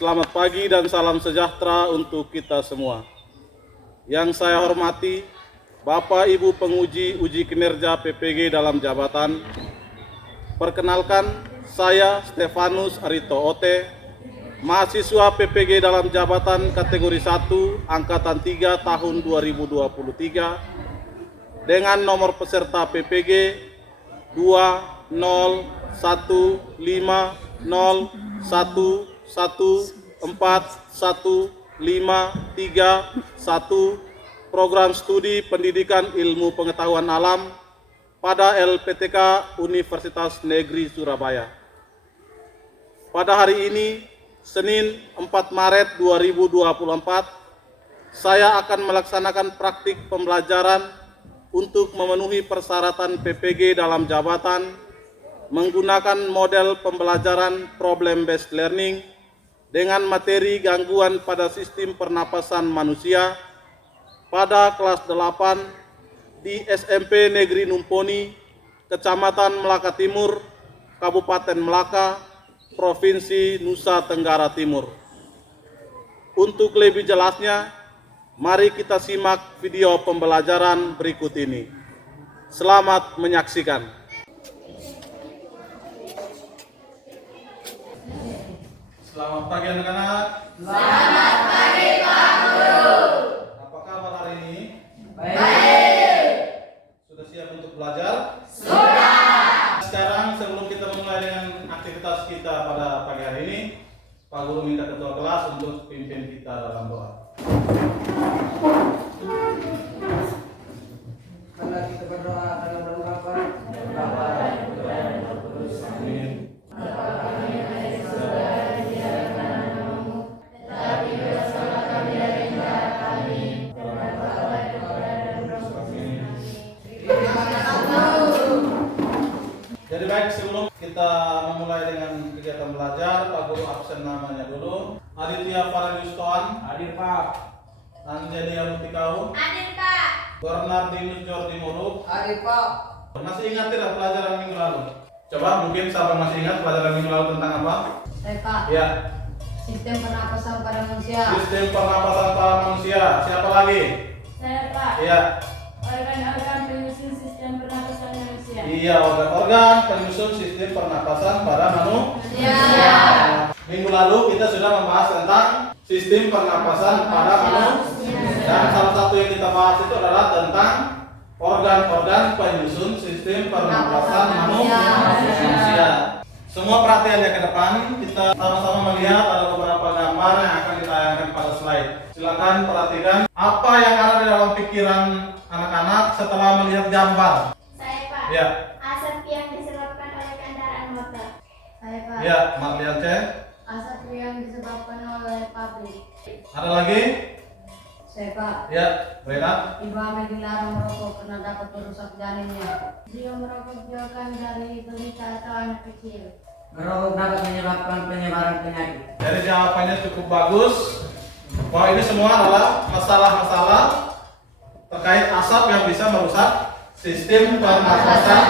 Selamat pagi dan salam sejahtera untuk kita semua. Yang saya hormati, Bapak Ibu penguji uji kinerja PPG dalam jabatan. Perkenalkan, saya Stefanus Arito Ote, mahasiswa PPG dalam jabatan kategori 1, Angkatan 3 tahun 2023, dengan nomor peserta PPG 2015011415311, program studi pendidikan ilmu pengetahuan alam pada LPTK Universitas Negeri Surabaya. Pada hari ini, Senin 4 Maret 2024, saya akan melaksanakan praktik pembelajaran untuk memenuhi persyaratan PPG dalam jabatan menggunakan model pembelajaran problem based learning dengan materi gangguan pada sistem pernapasan manusia pada kelas 8 di SMP Negeri Numponi, Kecamatan Melaka Timur, Kabupaten Melaka, Provinsi Nusa Tenggara Timur. Untuk lebih jelasnya, mari kita simak video pembelajaran berikut ini. Selamat menyaksikan. Selamat pagi anak-anak. Selamat pagi Pak Guru. Apa kabar hari ini? Baik. Sudah siap untuk belajar? Sudah. Sekarang sebelum kita mulai dengan aktivitas kita pada pagi hari ini, Pak Guru minta ketua kelas untuk pimpin kita dalam doa. Mari kita berdoa dalam ungkapan Bapa, Amin. Jadi baik, sebelum kita memulai dengan kegiatan belajar, Pak Guru absen namanya dulu. Aditya Faradius Toan. hadir Pak. Angelia Mutikau. Hadir Pak. Bernardinus Jordi Muruk. Hadir Pak. Masih ingat tidak pelajaran minggu lalu? Coba mungkin siapa masih ingat pelajaran minggu lalu tentang apa? Saya Pak, Ya, sistem pernapasan pada manusia. sistem pernapasan pada manusia. Siapa lagi? Saya Pak. Iya, Organ-organ penyusun sistem pernapasan manusia. iya, organ-organ penyusun sistem pernapasan pada manusia. Ya. Minggu lalu kita sudah membahas tentang sistem pernapasan pada manusia. Dan salah satu yang kita bahas itu adalah tentang organ-organ penyusun sistem pernapasan manusia. Semua perhatiannya ke depan, kita sama-sama melihat ada beberapa gambar yang akan ditayangkan pada slide. Silakan perhatikan apa yang ada di dalam pikiran anak-anak setelah melihat gambar. Saya Pak. Ya, Asap yang disebabkan oleh kendaraan motor. Saya Pak, ya, Marlian C. asap yang disebabkan oleh pabrik. Ada lagi? Saya Pak, Ya, Rena. Ibu Ame dilarang merokok karena dapat merusak janinnya. Dia merokok jauhkan dari balita atau anak kecil. Merokok dapat menyebabkan penyebaran penyakit. Jadi jawabannya cukup bagus. Bahwa ini semua adalah masalah-masalah terkait asap yang bisa merusak sistem pernapasan.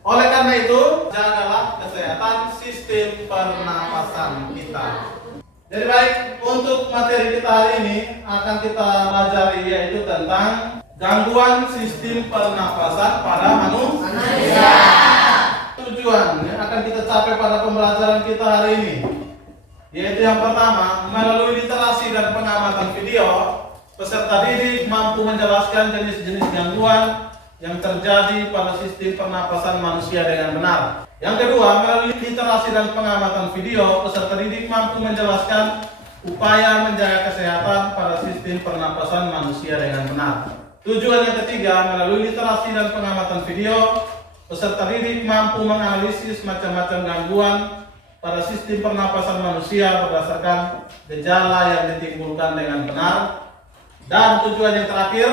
Oleh karena itu, jagalah kesehatan sistem pernapasan kita. Jadi baik, untuk materi kita hari ini akan kita pelajari yaitu tentang gangguan sistem pernapasan pada manusia. Tujuan yang akan kita capai pada pembelajaran kita hari ini yaitu yang pertama, melalui literasi dan pengamatan video, peserta didik mampu menjelaskan jenis-jenis gangguan yang terjadi pada sistem pernapasan manusia dengan benar. Yang kedua, melalui literasi dan pengamatan video, peserta didik mampu menjelaskan upaya menjaga kesehatan pada sistem pernapasan manusia dengan benar. Tujuan yang ketiga, melalui literasi dan pengamatan video, peserta didik mampu menganalisis macam-macam gangguan pada sistem pernapasan manusia berdasarkan gejala yang ditimbulkan dengan benar. Dan tujuan yang terakhir,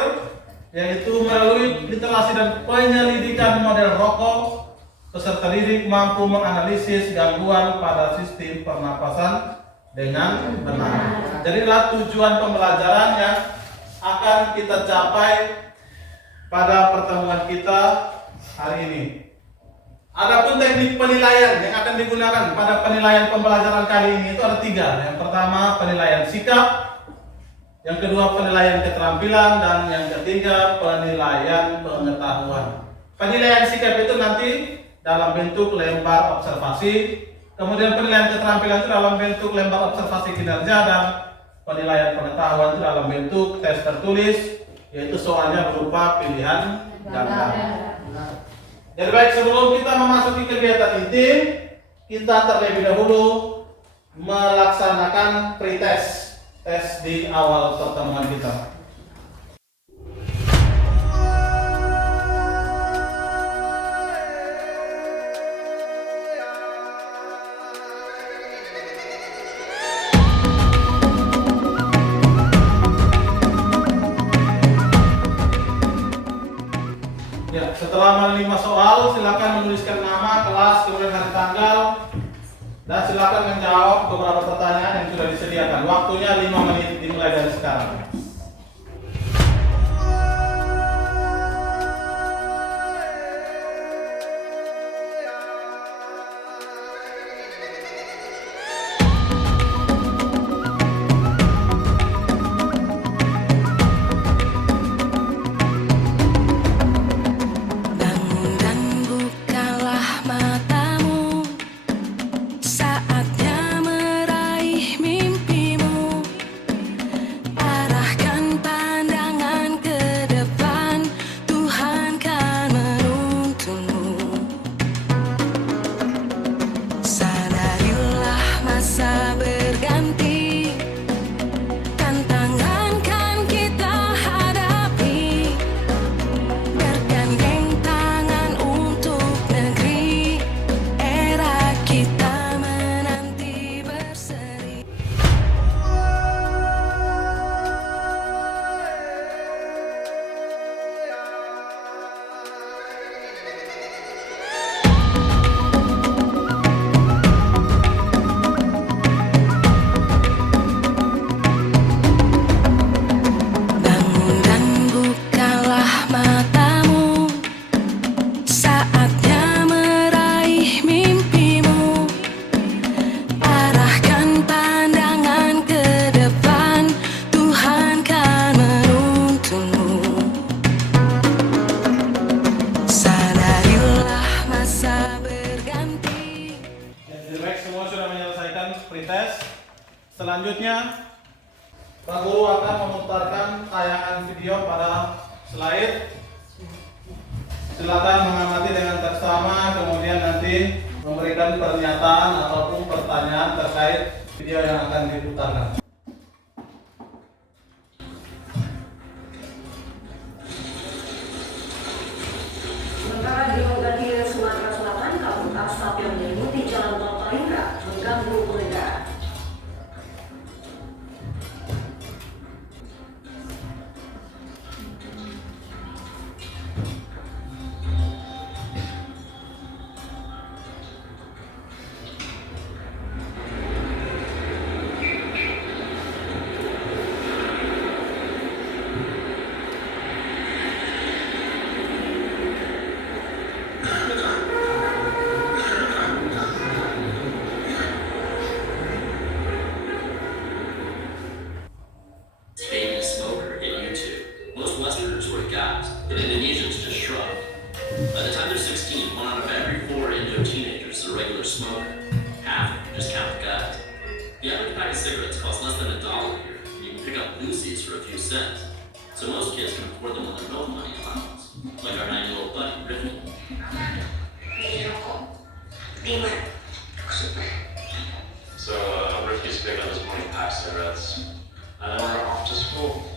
yaitu melalui literasi dan penyelidikan model rokok, peserta didik mampu menganalisis gangguan pada sistem pernapasan dengan benar. Jadilah tujuan pembelajaran yang akan kita capai pada pertemuan kita hari ini. Adapun teknik penilaian yang akan digunakan pada penilaian pembelajaran kali ini itu ada 3. Yang pertama penilaian sikap, yang kedua penilaian keterampilan, dan yang ketiga penilaian pengetahuan. Penilaian sikap itu nanti dalam bentuk lembar observasi, kemudian penilaian keterampilan itu dalam bentuk lembar observasi kinerja, dan penilaian pengetahuan itu dalam bentuk tes tertulis, yaitu soalnya berupa pilihan ganda. Jadi baik, sebelum kita memasuki kegiatan inti, kita terlebih dahulu melaksanakan pretest, tes di awal pertemuan kita. Ya, setelah menerima soal, silakan menuliskan nama, kelas, kemudian hari tanggal, dan silakan menjawab beberapa pertanyaan yang sudah disediakan. Waktunya 5 menit dimulai dari sekarang. Bangun dan bukalah matamu, saatnya meraih mimpimu. Arahkan pandangan ke depan, Tuhan kan menuntunmu. Sadarilah masa berganti, tantangan kan kita hadapi. Bergandeng tangan untuk negeri, era kita menanti berseri. Bangun dan bukalah matamu, saatnya meraih mimpimu. Arahkan pandangan ke depan, Tuhan kan menuntunmu. Sadarilah masa berganti. Jadi baik, semua sudah menyelesaikan pretest. Selanjutnya, Pak Guru akan memutarkan tayangan video pada slide. Silakan mengamati dengan seksama, kemudian nanti memberikan pernyataan ataupun pertanyaan terkait video yang akan diputarkan. Sementara di Mogadishu, Sumatera Selatan, kabut asap yang menyelimuti jalan tol Palembang mengganggu pengendara. Famous smoker hit YouTube. Most Westerners were aghast, but Indonesians just shrugged. By the time they're 16, 1 out of every 4 Indo teenagers is a regular smoker. Half just count the guys. The average pack of cigarettes costs less than $1 here, and you can pick up Lucy's for a few cents. So most kids can afford them on their milk money allowance, like our 9-year-old buddy, Ricky. So, Ricky's picking up his morning pack cigarettes. And then we're off to school.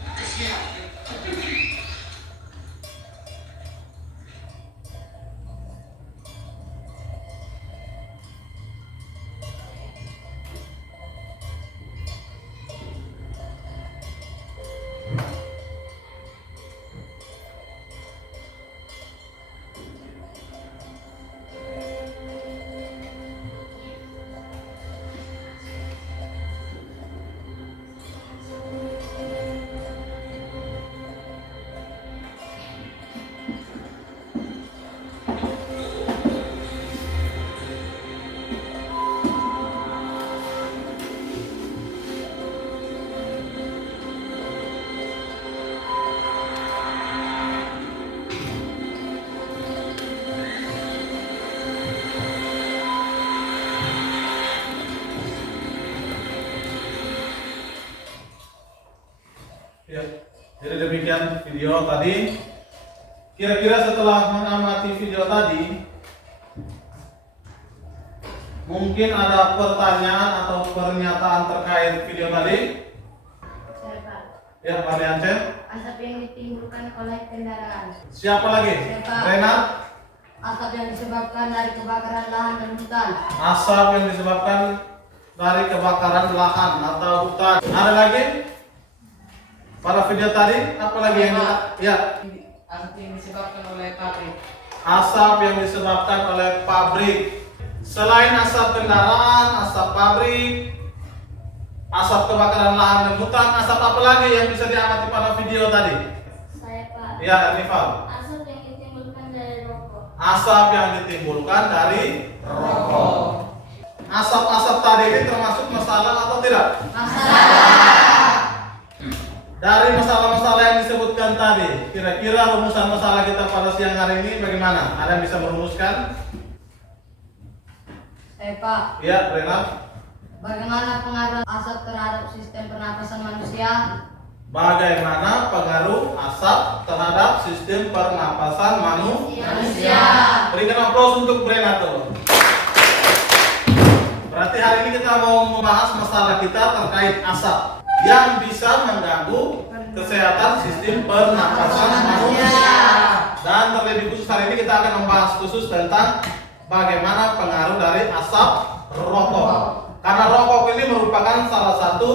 Ya, jadi demikian video tadi. Kira-kira setelah mengamati video tadi, mungkin ada pertanyaan atau pernyataan terkait video tadi? Saya Pak. Ya, Pak Deance. Asap yang ditimbulkan oleh kendaraan. Siapa lagi? Siapa? Renat. Asap yang disebabkan dari kebakaran lahan dan hutan. Asap yang disebabkan dari kebakaran lahan atau hutan. Ada lagi? Pada video tadi, apa lagi yang ya? Asap yang disebabkan oleh pabrik. Asap yang disebabkan oleh pabrik. Selain asap kendaraan, asap pabrik, asap kebakaran lahan dan hutan, asap apa lagi yang bisa diamati pada video tadi? Saya Pak. Ya, Nifal. Asap yang ditimbulkan dari rokok. Asap yang ditimbulkan dari rokok. Asap-asap tadi ini termasuk masalah atau tidak? Dari masalah-masalah yang disebutkan tadi, kira-kira rumusan masalah kita pada siang hari ini bagaimana? Ada yang bisa merumuskan? Pak, Ya, Renat. bagaimana pengaruh asap terhadap sistem pernapasan manusia? Bagaimana pengaruh asap terhadap sistem pernapasan manusia? Berikan aplaus untuk Renato. Berarti hari ini kita mau membahas masalah kita terkait asap yang bisa mengganggu kesehatan sistem pernapasan manusia. Dan terlebih khusus hari ini kita akan membahas khusus tentang bagaimana pengaruh dari asap rokok. Karena rokok ini merupakan salah satu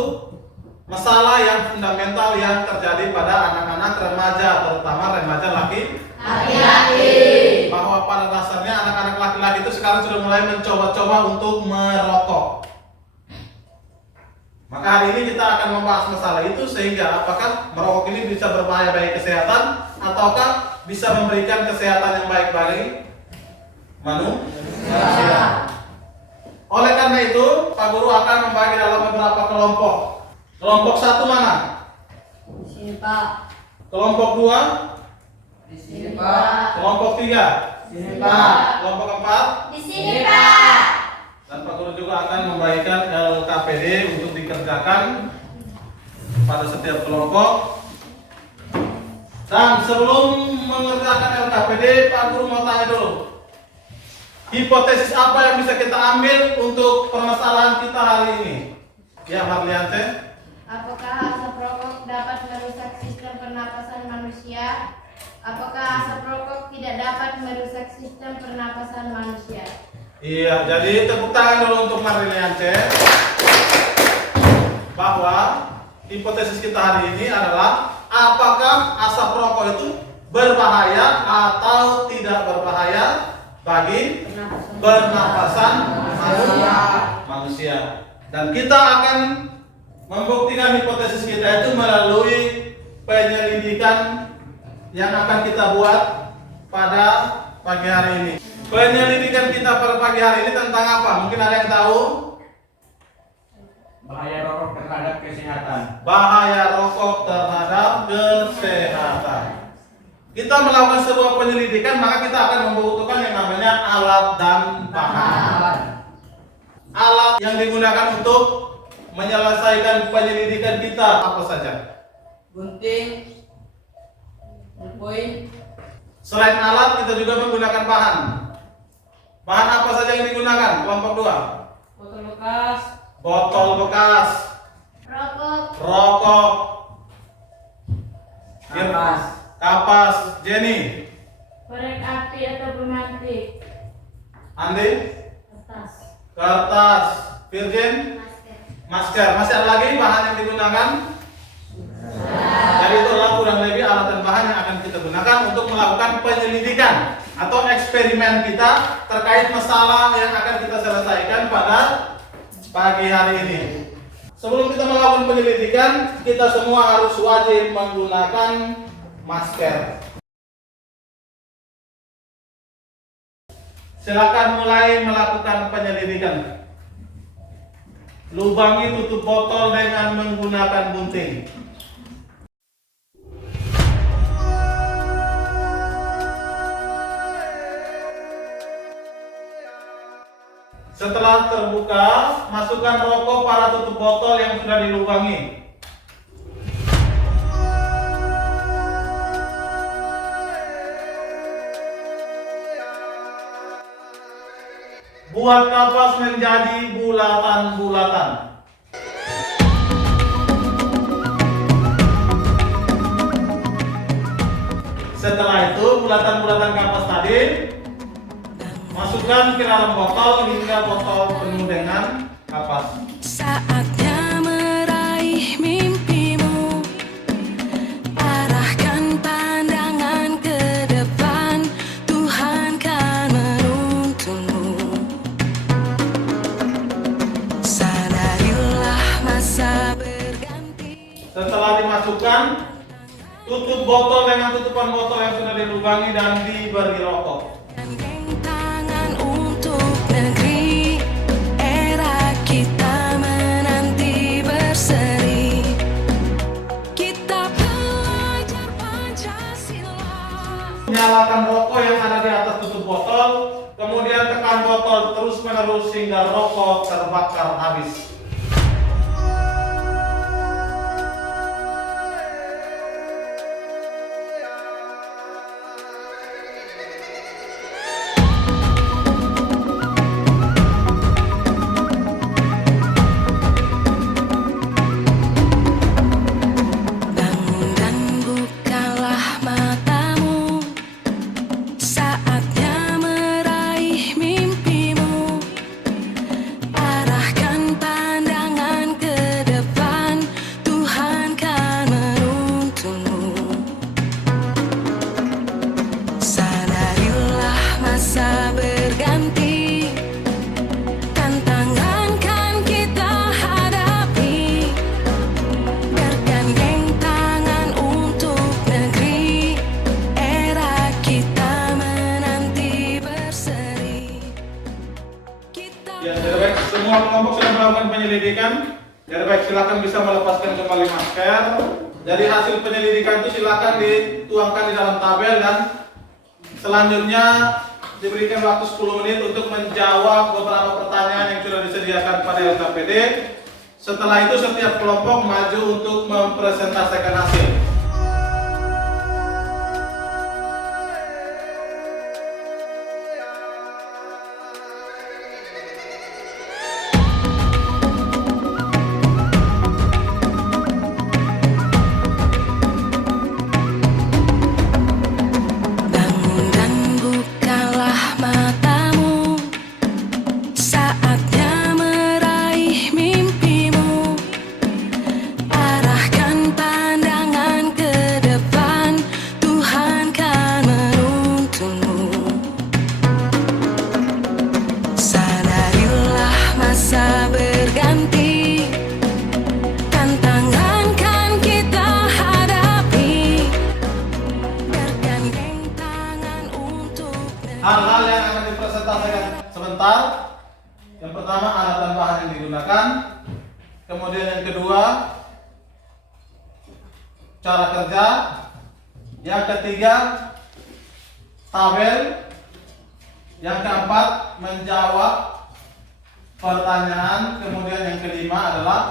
masalah yang fundamental yang terjadi pada anak-anak remaja, terutama remaja laki-laki. Bahwa pada dasarnya anak-anak laki-laki itu sekarang sudah mulai mencoba-coba untuk merokok. Maka hari ini kita akan membahas masalah itu sehingga apakah merokok ini bisa berbahaya bagi kesehatan ataukah bisa memberikan kesehatan yang baik bagi manusia. Oleh karena itu, Pak Guru akan membagi dalam beberapa kelompok. Kelompok satu mana? Di sini Pak. Kelompok dua? Di sini Pak. Kelompok tiga? Di sini Pak. Kelompok empat? Di sini Pak. Dan Pak Guru juga akan membagikan LKPD untuk dikerjakan pada setiap kelompok. Dan sebelum mengerjakan LKPD, Pak Guru mau tanya dulu. Hipotesis apa yang bisa kita ambil untuk permasalahan kita hari ini? Ya, Marliante. Apakah asap rokok dapat merusak sistem pernapasan manusia? Apakah asap rokok tidak dapat merusak sistem pernapasan manusia? Iya, jadi tepuk tangan dulu untuk Marliante. Bahwa hipotesis kita hari ini adalah apakah asap rokok itu berbahaya atau tidak berbahaya bagi pernapasan manusia. Dan kita akan membuktikan hipotesis kita itu melalui penyelidikan yang akan kita buat pada pagi hari ini. Penyelidikan kita pada pagi hari ini tentang apa? Mungkin ada yang tahu? Bahaya rokok terhadap kesehatan. Bahaya rokok terhadap kesehatan. Kita melakukan sebuah penyelidikan, maka kita akan membutuhkan yang namanya alat dan bahan. Alat yang digunakan untuk menyelesaikan penyelidikan kita apa saja? Gunting. Poin. Selain alat, kita juga menggunakan bahan. Bahan apa saja yang digunakan? Kelompok 2. Botol bekas. Botol bekas, rokok, Kapas. kapas, Jenny, Korek api atau pemantik. Andi, Kertas. kertas, Virgin, Masker. masker. Masih ada lagi bahan yang digunakan? Jadi itulah kurang lebih alat dan bahan yang akan kita gunakan untuk melakukan penyelidikan atau eksperimen kita terkait masalah yang akan kita selesaikan pada pagi hari ini. Sebelum kita melakukan penyelidikan, kita semua harus wajib menggunakan masker. Silakan mulai melakukan penyelidikan. Lubangi tutup botol dengan menggunakan gunting. Setelah terbuka, masukkan rokok pada tutup botol yang sudah dilubangi. membuat kapas menjadi bulatan-bulatan. Setelah itu bulatan-bulatan kapas tadi masukkan ke dalam botol hingga botol penuh dengan kapas. Saatnya meraih mimpimu, arahkan pandangan ke depan, Tuhan kan menuntunmu. Sadarilah masa berganti. Setelah dimasukkan, tutup botol dengan tutupan botol yang sudah dilubangi dan diberi rokok. Gandeng tangan untuk negeri, era kita menanti berseri. Kita pelajar Pancasila. Nyalakan rokok yang ada di atas tutup botol, kemudian tekan botol terus menerus hingga rokok terbakar habis. Bangun dan bukalah matamu, saatnya meraih mimpimu, arahkan pandangan ke depan, Tuhan kan menuntunmu. Sadarilah masa berganti, tantangan kan kita hadapi, bergandeng tangan untuk negeri, era kita menanti berseri. Ya, jadi baik, semua kelompok sudah melakukan penyelidikan. Jadi baik, silakan bisa melepaskan kembali masker. Jadi hasil penyelidikan itu silakan dituangkan di dalam tabel dan selanjutnya diberikan waktu 10 menit untuk menjawab beberapa pertanyaan yang sudah disediakan pada LKPD. Setelah itu setiap kelompok maju untuk mempresentasikan hasil. Bangun dan bukalah matamu, saatnya meraih mimpimu, arahkan pandangan ke depan, Tuhan kan menuntunmu. Sadarilah masa berganti, tantangan kan kita hadapi, bergandeng tangan untuk Hal-hal yang akan dipresentasikan sebentar. Yang pertama, alat dan bahan yang digunakan. Kemudian yang kedua, cara kerja. Yang ketiga, tabel. Yang keempat, menjawab pertanyaan. Kemudian yang kelima adalah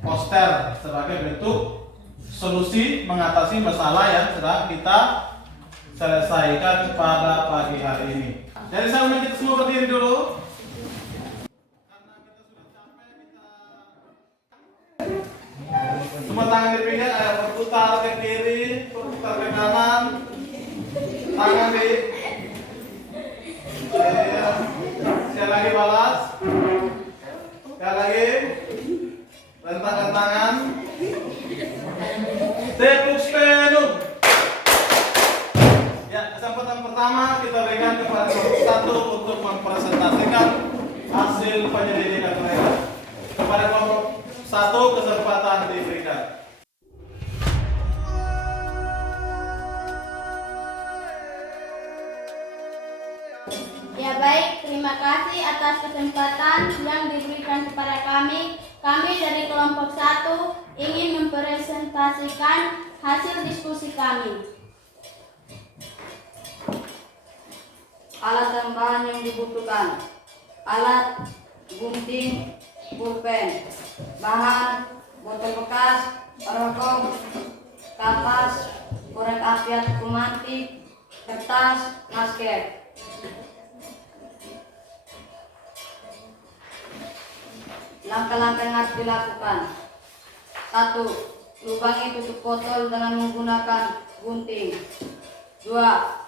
poster sebagai bentuk solusi mengatasi masalah yang sedang kita selesaikan pada pagi hari ini. Jadi saya undang kita semua berdiri dulu. Karena kita sudah capek, semua tangan di pinggir, ayo berputar ke kiri, berputar ke kanan, tangan di sekali lagi balas, sekali lagi rentangkan tangan, tepuk penuh. Ya, kesempatan pertama kita berikan kepada kelompok 1 untuk mempresentasikan hasil penyelidikan mereka. Kepada kelompok 1 kesempatan diberikan. Ya baik, terima kasih atas kesempatan yang diberikan kepada kami. Kami dari kelompok 1 ingin mempresentasikan hasil diskusi kami. Alat dan bahan yang dibutuhkan: alat, gunting, pulpen. Bahan: botol bekas, rokok, kapas, korek api atau pemantik, kertas, masker. Langkah-langkah yang harus dilakukan. 1. Lubangi tutup botol dengan menggunakan gunting. 2.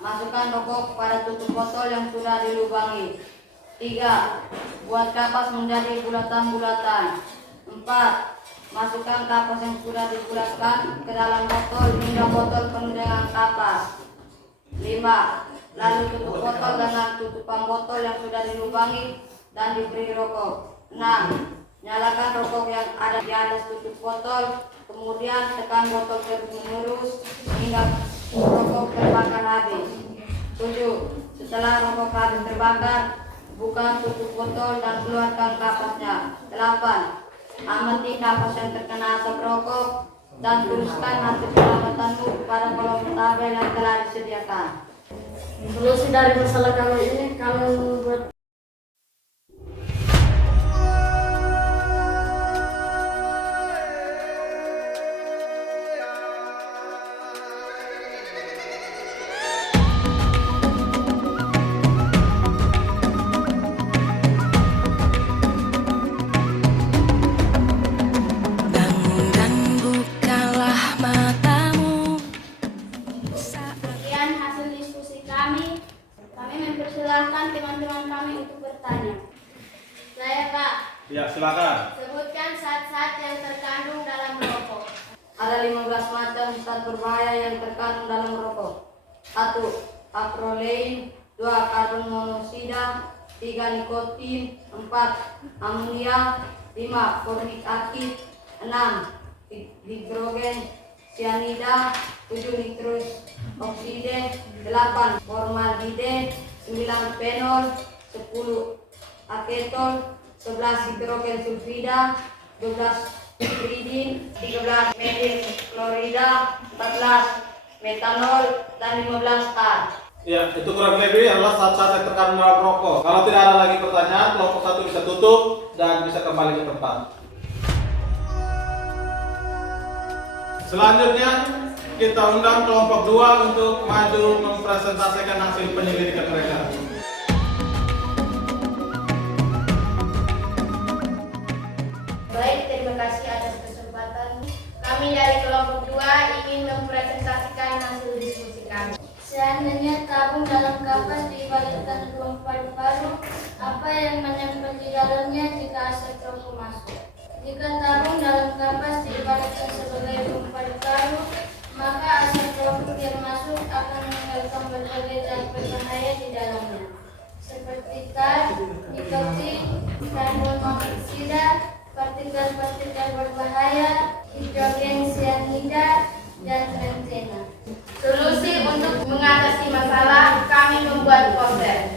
Masukkan rokok pada tutup botol yang sudah dilubangi. 3. Buat kapas menjadi bulatan-bulatan. 4. Masukkan kapas yang sudah dibulatkan ke dalam botol hingga botol penuh dengan kapas. 5. Lalu tutup botol dengan tutupan botol yang sudah dilubangi dan diberi rokok. 6. Nyalakan rokok yang ada di atas tutup botol, kemudian tekan botol terus-menerus hingga rokok terbakar habis. 7. Setelah rokok habis terbakar, buka tutup botol dan keluarkan kapasnya. 8. Amati kapas yang terkena asap rokok dan tuliskan hasil pengamatan pada kolom tabel yang telah disediakan. Solusi dari masalah kami ini, kami membuat Bangun dan bukalah matamu saat sekian hasil diskusi kami. Kami mempersilahkan teman-teman kami untuk bertanya. Saya Kak, Ya, silakan. sebutkan zat-zat yang terkandung dalam rokok. Ada 15 macam zat berbahaya yang terkandung dalam rokok. 1. Akrolein. 2. Karbon monoksida. 3. Nikotin. 4. Amonia. 5. Formic acid. 6. Hidrogen cyanida. 7. Nitrous oksida. 8. Formaldehyde. 9. Phenol. 10. Aketol. 11. Hidrogen sulfida. 12. Hidridin. 13. Metil klorida. 14. Metanol. Dan 15. A. Ya, itu kurang lebih adalah zat-zat yang terkandung dalam rokok. Kalau tidak ada lagi pertanyaan, kelompok 1 bisa tutup dan bisa kembali ke tempat. Selanjutnya, kita undang kelompok 2 untuk maju mempresentasikan hasil penyelidikan mereka. Baik, terima kasih atas kesempatan. Kami dari kelompok 2 ingin mempresentasikan hasil diskusi kami. Seandainya tabung dalam kapas dibalikkan ruang paru-paru, apa yang menempel di dalamnya jika asap rokok masuk? Jika tabung dalam kapas dibalikkan sebagai ruang paru-paru, maka asap rokok yang masuk akan meninggalkan berbagai zat berbahaya di dalamnya, seperti tar, nikotin, karbon monoksida, partikel-partikel berbahaya, hidrogen cyanida, dan lentena. Solusi untuk mengatasi masalah, kami membuat poster.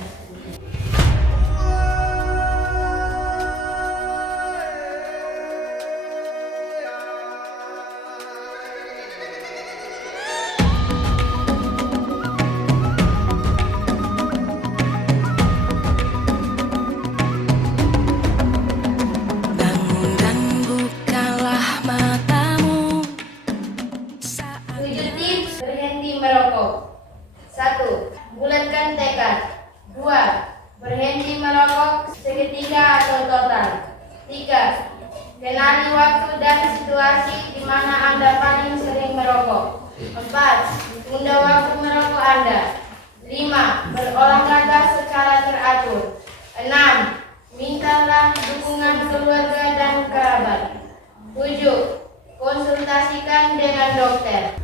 bangun dan bukalah matamu saat 7 tips berhenti merokok. 1. Bulatkan tekad. 2. Berhenti merokok seketika atau total. 3. Kenali waktu dan situasi di mana Anda paling sering merokok. 4. Tunda waktu merokok Anda. 5. Berolahraga secara teratur. 6. Mintalah dukungan keluarga dan kerabat. 7. Konsultasikan dengan dokter.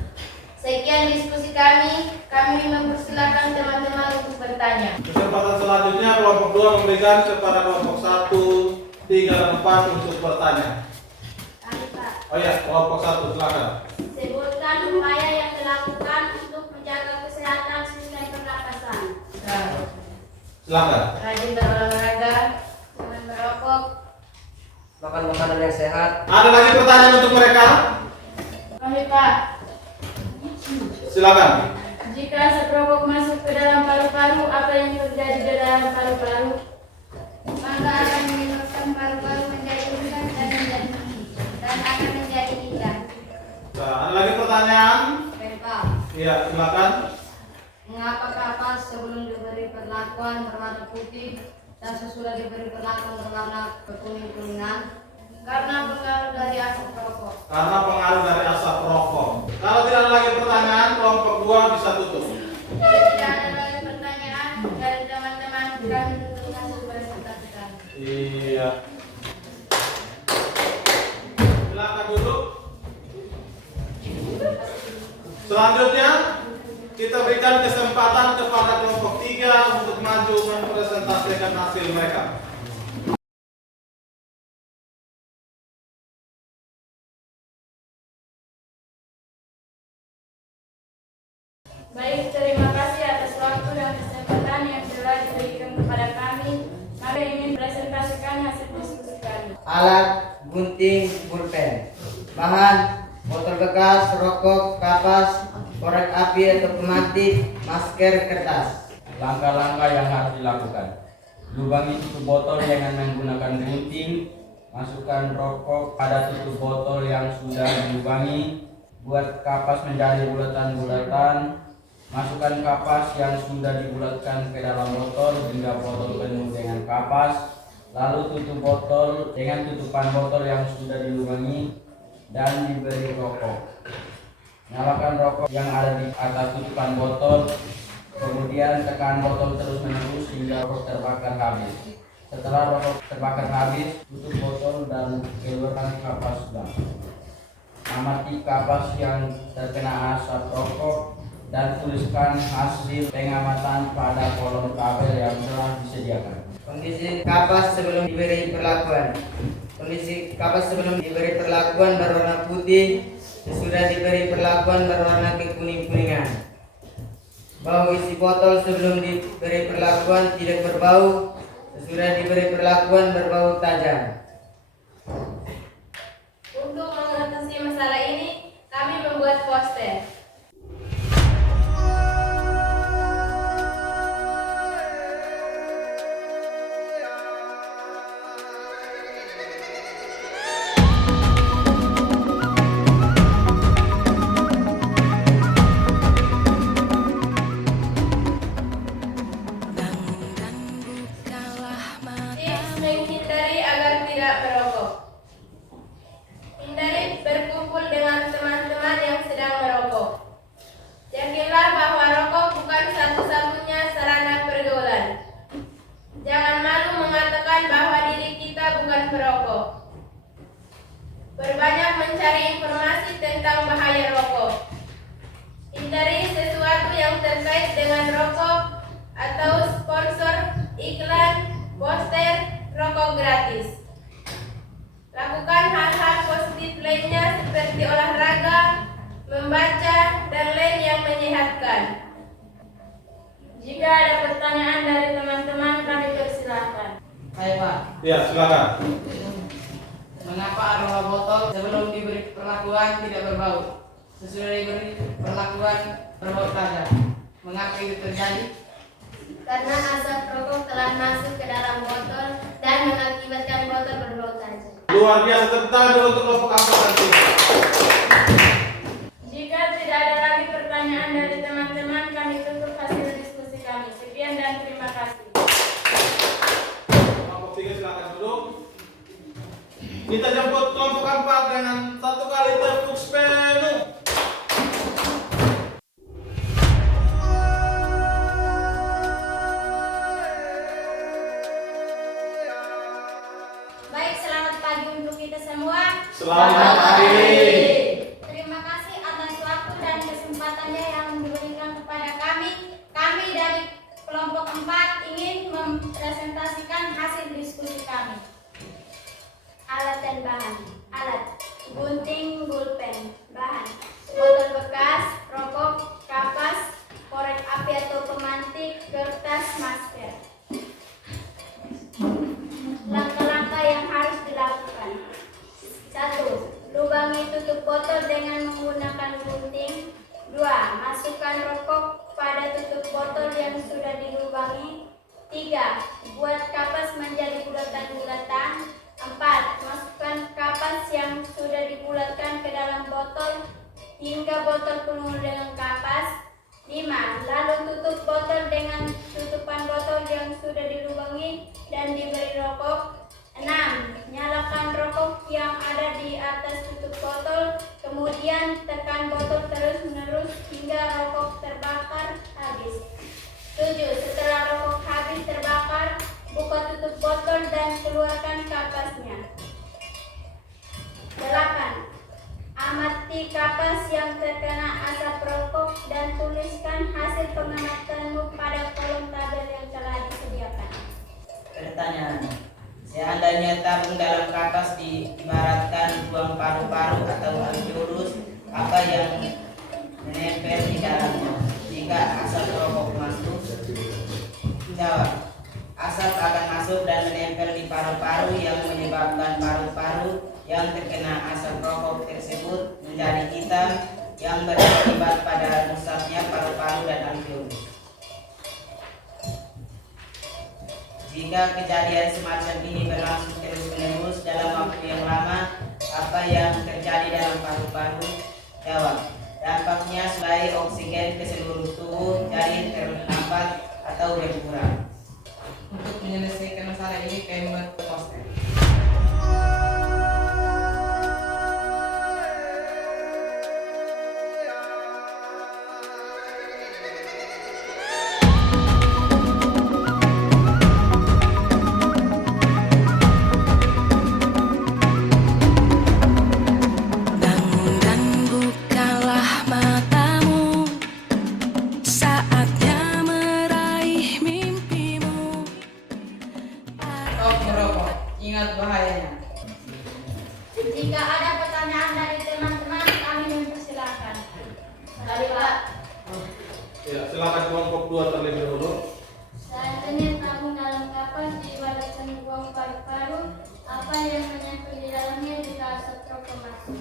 Sekian diskusi kami. Kami mempersilahkan teman-teman untuk bertanya. Kesempatan selanjutnya kelompok 2 memberikan kepada kelompok 1, 3, dan 4 untuk bertanya. Kami Pak, Oh ya, kelompok 1 silakan. sebutkan upaya yang dilakukan untuk menjaga kesehatan sistem pernapasan. Silakan. Rajin berolahraga, jangan merokok. Makan makanan yang sehat. Ada lagi pertanyaan untuk mereka? Kami Pak, Silakan. jika asap rokok masuk ke dalam paru-paru, apa yang terjadi di dalam paru-paru? Maka akan menyebabkan paru-paru menjadi rusak dan menjadi dan akan menjadi hitam. Nah, ada lagi pertanyaan? Pak, Iya, silakan. mengapa kapas sebelum diberi perlakuan berwarna putih dan sesudah diberi perlakuan berwarna kekuning-kuningan? Karena pengaruh dari asap rokok. Karena pengaruh dari asap rokok. Kalau tidak ada lagi pertanyaan, kelompok 2 bisa tutup. Tidak ada lagi pertanyaan dari teman-teman, kami tutup hasil presentasi kami. Iya. Silakan duduk. Selanjutnya kita berikan kesempatan kepada kelompok 3 untuk maju mempresentasikan hasil mereka. Baik, terima kasih atas waktu dan kesempatan yang telah diberikan kepada kami. Kami ingin presentasikan hasil diskusi kami. Alat, gunting, pulpen. Bahan, botol bekas, rokok, kapas, korek api atau pemantik, masker, kertas. Langkah-langkah yang harus dilakukan: lubangi tutup botol dengan menggunakan gunting, masukkan rokok pada tutup botol yang sudah dilubangi, buat kapas menjadi bulatan-bulatan, masukkan kapas yang sudah dibulatkan ke dalam botol hingga botol penuh dengan kapas, lalu tutup botol dengan tutupan botol yang sudah dilubangi dan diberi rokok. Nyalakan rokok yang ada di atas tutupan botol, kemudian tekan botol terus-menerus hingga rokok terbakar habis. Setelah rokok terbakar habis, tutup botol dan keluarkan kapas sudah. Amati kapas yang terkena asap rokok dan tuliskan hasil pengamatan pada kolom tabel yang telah disediakan. Kondisi kapas sebelum diberi perlakuan. Kondisi kapas sebelum diberi perlakuan berwarna putih, sesudah diberi perlakuan berwarna kekuning-kuningan. Bau isi botol sebelum diberi perlakuan tidak berbau, sesudah diberi perlakuan berbau tajam. Untuk mengatasi masalah ini, kami membuat poster. Bangun dan bukalah Tips matamu. menghindari agar tidak merokok. Hindari berkumpul dengan teman-teman yang sedang merokok. Yakinlah bahwa rokok bukan satu-satunya sarana pergaulan. Jangan malu mengatakan bahwa diri kita bukan perokok. Berbanyak mencari informasi tentang bahaya rokok. Hindari sesuatu yang terkait dengan rokok atau sponsor, iklan, poster, rokok gratis. Lakukan hal-hal positif lainnya seperti olahraga, membaca, dan lain yang menyehatkan. Jika ada pertanyaan dari teman-teman, kami persilahkan. Hai Pak, Ya, silakan. mengapa aroma botol sebelum diberi perlakuan tidak berbau? Sesudah diberi perlakuan berbau tajam. Mengapa itu terjadi? Karena asap rokok telah masuk ke dalam botol dan mengakibatkan botol berbau tajam. Luar biasa, tepuk tangan dulu untuk kelompok 4 dan 3. Jika tidak ada lagi pertanyaan dari teman-teman, kami tutup hasil diskusi kami. Sekian dan terima kasih. Kelompok 3 silakan duduk. Kita jemput kelompok 4 dengan satu kali tepuk penuh. Baik, selamat pagi untuk kita semua. Selamat pagi. Terima kasih atas waktu dan kesempatannya yang diberikan kepada kami. Kami dari kelompok 4 ingin mempresentasikan hasil diskusi kami. Alat dan bahan. Alat: gunting, pulpen. Bahan: botol bekas, rokok, kapas, korek api atau pemantik, kertas, masker. Langkah-langkah yang harus dilakukan. 1. Lubangi tutup botol dengan menggunakan gunting. 2. Masukkan rokok pada tutup botol yang sudah dilubangi. 3. Buat kapas menjadi bulatan-bulatan. 4. Masukkan kapas yang sudah dibulatkan ke dalam botol hingga botol penuh dengan kapas. 5. Lalu tutup botol dengan tutupan botol yang sudah dilubangi dan diberi rokok. 6. Nyalakan rokok rokok yang ada di atas tutup botol, kemudian tekan botol terus-menerus hingga rokok terbakar habis. 7. Setelah rokok habis terbakar, buka tutup botol dan keluarkan kapasnya. 8. Amati kapas yang terkena asap rokok dan tuliskan hasil pengamatanmu pada kolom tabel yang telah disediakan. Pertanyaan: seandainya tabung dalam kapas diibaratkan buang paru-paru atau antivirus, apa yang menempel di dalamnya jika asap rokok masuk? Jawab: asap akan masuk dan menempel di paru-paru yang menyebabkan paru-paru yang terkena asap rokok tersebut menjadi hitam yang berakibat pada rusaknya paru-paru dan alveolus. Jika kejadian semacam ini berlangsung terus-menerus dalam waktu yang lama, apa yang terjadi dalam paru-paru? Jawab: dampaknya suplai oksigen ke seluruh tubuh jadi terhambat atau berkurang. Untuk menyelesaikan masalah ini, kami membuat poster. Bangun dan bukalah matamu, saatnya meraih mimpimu. Stop merokok, ingat bahayanya. Jika ada pertanyaan dari teman-teman, kami mempersilahkan. Dari Pak. Ya, silakan kelompok 2 terlebih dahulu. Seandainya tabung dalam kapas diibaratkan buang paru-paru, apa yang menempel di dalamnya jika asap rokok masuk?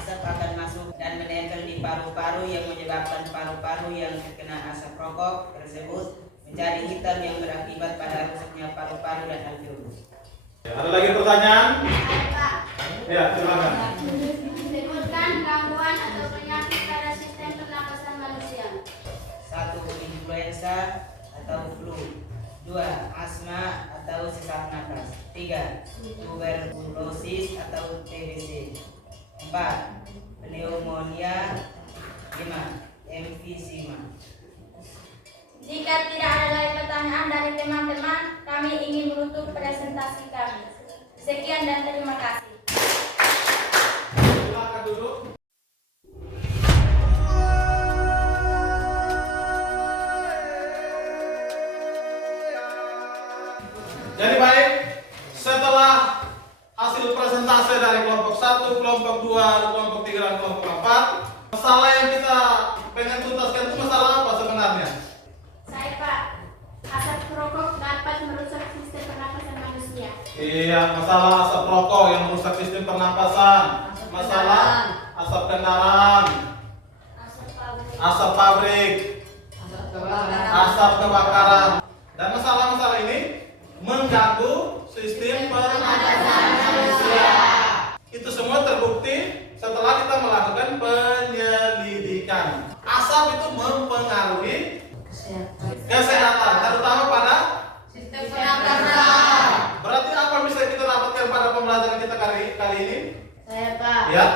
Asap akan masuk dan menempel di paru-paru yang menyebabkan paru-paru yang terkena asap rokok tersebut menjadi hitam yang berakibat pada rusaknya paru-paru dan alveolus. Ya, ada lagi pertanyaan? Pak. Ya, silakan. Sebutkan gangguan atau penyakit pada sistem pernapasan manusia. 1. Influenza atau flu. 2. Asma atau sesak napas. 3. Tuberkulosis atau TBC. 4. Pneumonia. 5. emfisema. Jika tidak ada lagi pertanyaan dari teman-teman, kami ingin menutup presentasi kami. Sekian dan terima kasih. Silakan duduk. Jadi baik, setelah hasil presentasi dari kelompok 1, kelompok 2, kelompok 3, dan kelompok 4, masalah yang kita pengen tuntaskan itu masalah apa sebenarnya? Saya Pak, asap rokok dapat merusak sistem pernapasan manusia. Iya, masalah asap rokok yang merusak sistem pernapasan, masalah asap kendaraan, asap pabrik, asap kebakaran, dan masalah-masalah ini mengganggu sistem pernapasan manusia. Itu semua terbukti setelah kita melakukan penyelidikan. Asap itu mempengaruhi kesehatan, terutama pada Sistem pernapasan. berarti apa yang bisa kita dapatkan pada pembelajaran kita kali ini? Saya Pak, Ya,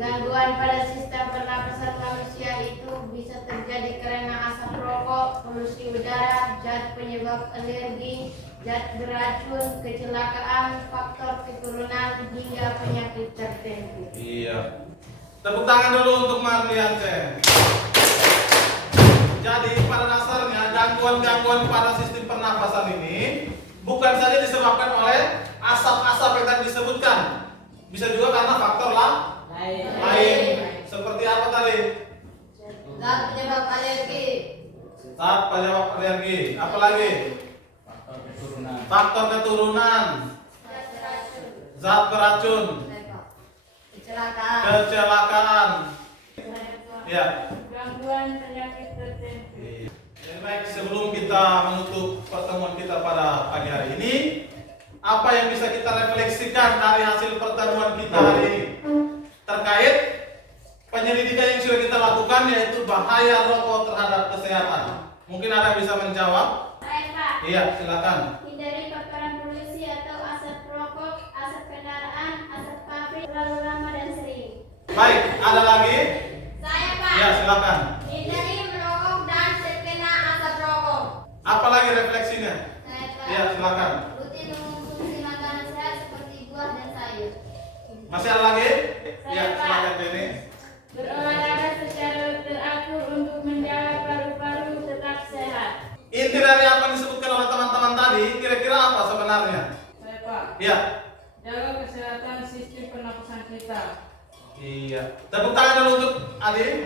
gangguan pada sistem pernapasan manusia itu bisa terjadi karena asap rokok, polusi udara, zat penyebab alergi, zat beracun, kecelakaan, faktor keturunan hingga penyakit tertentu. iya. Tepuk tangan dulu untuk Marliance. Jadi pada dasarnya gangguan-gangguan pada sistem pernapasan ini bukan saja disebabkan oleh asap-asap yang tadi disebutkan, bisa juga karena faktor lain. Seperti apa tadi? Zat penyebab alergi. Zat penyebab alergi. Apalagi? Faktor keturunan. Faktor keturunan. Zat beracun. Kecelakaan. Kecelakaan. Ya. Gangguan penyakit tertentu. Jadi baik, sebelum kita menutup pertemuan kita pada pagi hari ini, apa yang bisa kita refleksikan dari hasil pertemuan kita hari ini terkait penyelidikan yang sudah kita lakukan, yaitu bahaya rokok terhadap kesehatan. Mungkin ada yang bisa menjawab? Saya Pak, Iya, silakan. hindari paparan polusi atau asap rokok Baik, ada lagi? Saya Pak. Ya, silakan. Hindari merokok dan terkena asap rokok. Apa lagi refleksinya? Saya Pak. Ya, silakan. Rutin mengonsumsi makanan sehat seperti buah dan sayur. Masih ada lagi? Saya, Ya, Pak. silakan Denny. Berolahraga secara teratur untuk menjaga paru-paru tetap sehat. Inti dari apa yang disebutkan oleh teman-teman tadi, kira-kira apa sebenarnya? Saya Pak, Ya. jaga kesehatan sistem pernapasan kita. Iya. Tepuk tangan dulu untuk Adi.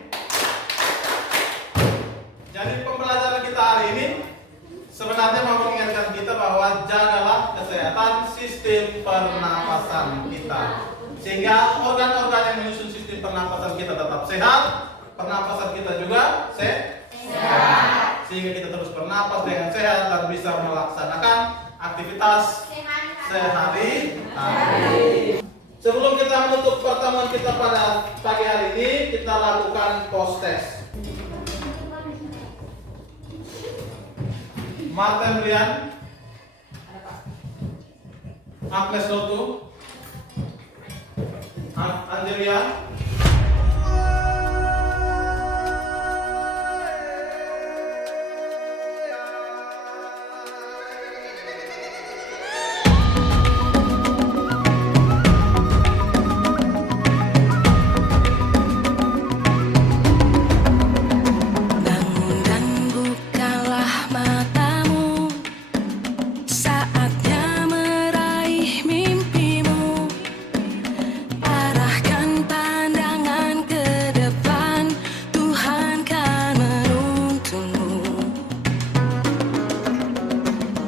Jadi pembelajaran kita hari ini sebenarnya mau mengingatkan kita bahwa jagalah kesehatan sistem pernapasan kita. Sehingga organ-organ yang menyusun sistem pernapasan kita tetap sehat, pernapasan kita juga sehat. Sehingga kita terus bernapas dengan sehat dan bisa melaksanakan aktivitas sehari-hari. Sebelum kita menutup pertemuan kita pada pagi hari ini, kita lakukan post test. Martin Brian, Agnes Lotu, Angelia, Bangun dan bukalah matamu, saatnya meraih mimpimu. Arahkan pandangan ke depan, Tuhan kan menuntunmu.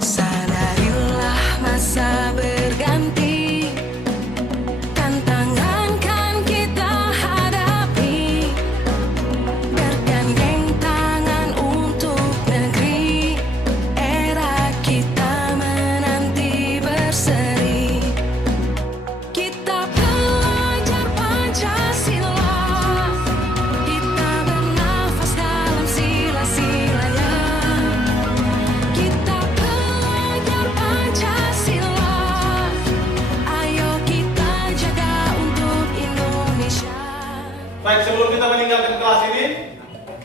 Sadarilah masa berganti, tantangan kan kita hadapi. Bergandeng tangan untuk negeri, era kita menanti berseri. Kita belajar Pancasila, kita bernafas dalam sila-silanya. Kita belajar Pancasila, ayo kita jaga untuk Indonesia. baik, sebelum kita meninggalkan kelas ini,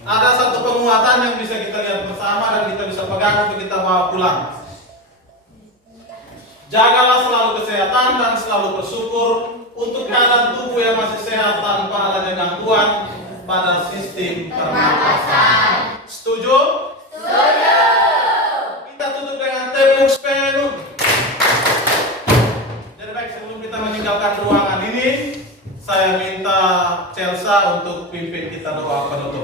ada satu penguatan yang bisa kita lihat bersama dan kita bisa pegang untuk kita bawa pulang. Jagalah selalu kesehatan dan selalu bersyukur untuk keadaan tubuh yang masih sehat tanpa adanya gangguan pada sistem pernapasan. Setuju? Setuju. Kita tutup dengan tepuk penuh. Jadi baik, sebelum kita meninggalkan ruangan ini, saya minta Celsa untuk pimpin kita doa penutup.